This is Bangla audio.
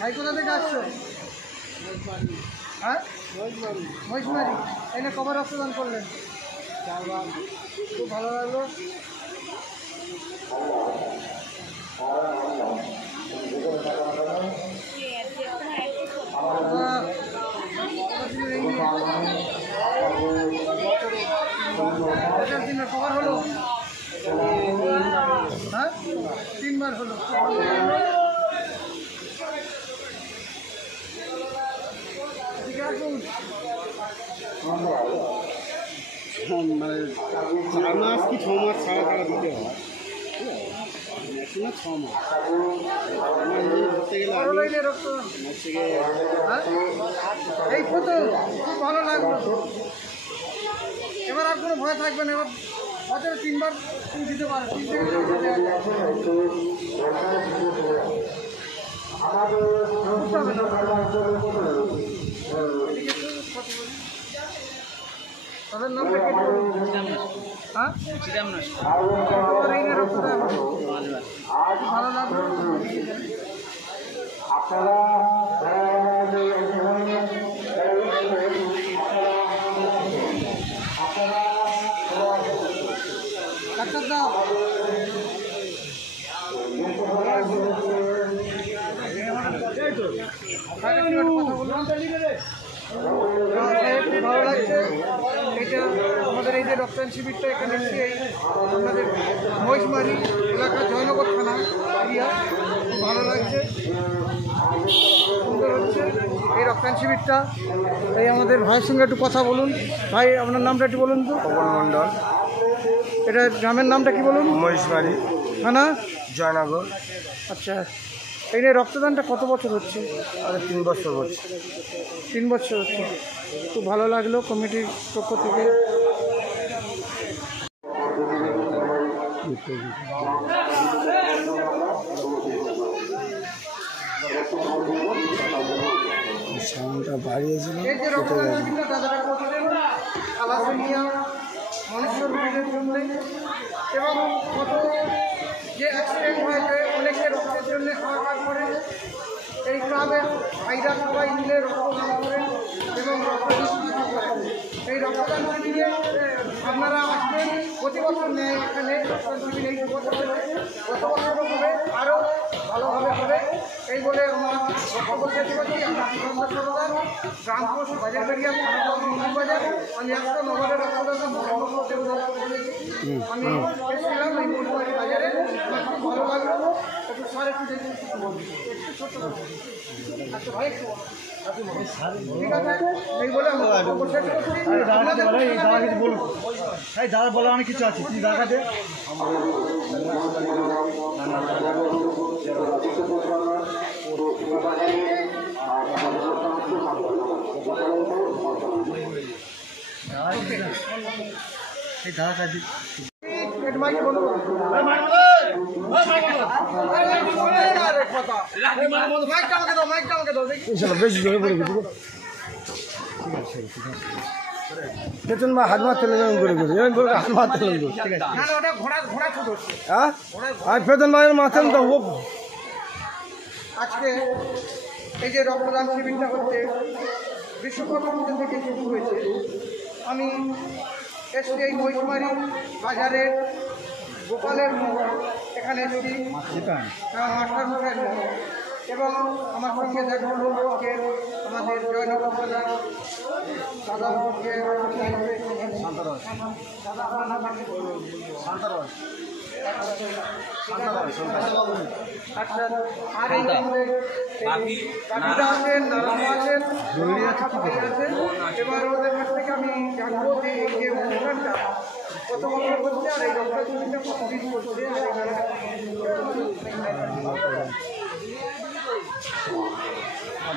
ভাই কোথা থেকে আসছো? হ্যাঁ, মহিষমারি। এনে কবার রক্তদান করলেন? 4 বার। খুব ভালো লাগলো। কবার হলো? হ্যাঁ, 3 বার হলো। মানে 4 মাস কি 6 মাস ছাড়া ছাড়া দিতে হয়, ম্যাক্সিমাম 6 মাস। ধরতে গেলে এই প্রথম খুব ভালো লাগলো। এবার আর কোনো ভয় থাকবে না। এবার বছরে 3 বার তুমি দিতে পারো। তাদের নামটা কি? হ্যাঁ, ভালো লাগলো। ডাক্তার দাও। ভালো লাগছে। এটা আমাদের এই যে রক্তদান শিবিরটা এখানে এসে আমাদের মহিষমারি এলাকা জয়নগর থানা এরিয়া, খুব ভালো লাগছে, সুন্দর হচ্ছে এই রক্তদান শিবিরটা। এই আমাদের ভাইয়ের সঙ্গে একটু কথা বলুন। ভাই, আপনার নামটা একটু বলুন তো। পবন মণ্ডল। এটা গ্রামের নামটা কি বলুন? মহিষমারি, থানা জয়নগর। আচ্ছা, এই নিয়ে রক্তদানটা কত বছর হচ্ছে? 3 বছর হচ্ছে। 3 বছর হচ্ছে। খুব ভালো লাগলো কমিটির পক্ষ থেকে। সাউন্ডটা বাড়িয়েছিল। মানুষের রোগের জন্য এবং কত যে অ্যাক্সিডেন্ট হয়েছে অনেকে রক্তের জন্য হাহাকার করে। এই ক্লাবের ভাইরা সবাই মিলে রক্তদান করেন এবং রক্তদান করেন। এই রক্তদান শিবিরে আপনারা আসবেন, প্রতি বছর নেয় এখানে রক্তদান শিবির। এই বছর গত বছরও হবে, আরও ভালোভাবে হবে এই বলে আমরা বক্তব্য শেষ করছি। আমরা সরকার গ্রাম পোস্ট বাজার বেরিয়া বাজার। আমি একটা নগরের রক্তদাতা আমি এসেছিলাম এই মহিষমারি বাজারে। আমার খুব ভালো লাগলো। একটু স্যার একটু দেখুন, একটু ছোট। আচ্ছা ভাই, ঠিক আছে, এই বলে আমরা বক্তব্য শেষ করছি। দাদা বলে অনেক কিছু আছে, তুই দাদা দে। বেশি জোরে পড়ে গেছিল। পেছন বা হাত মারতে করে গেছে, হাত মারতে হ্যাঁ, পেছন মায়ের মারতেন তো। আজকে এই যে রক্তদান শিবিরটা হচ্ছে বিশ্বকর্মা পুজো থেকে শুরু হয়েছে। আমি এসছি এই মহিষমারি বাজারের গোপালের মোড়, এখানে এসেছি মাস্টার মশাইয়ের মোড়। এবং আমার সঙ্গে দেখা হলো আমাদের জয়নগর বাজার দাদা আচ্ছা, আর এই আছেন, নারায়ণ আছেন, এবার ওদের কাছ থেকে আমি জানবো যে এই যে অনুষ্ঠানটা কত বছর হচ্ছে আর এই রক্তদানটা কতদিন করছে। আর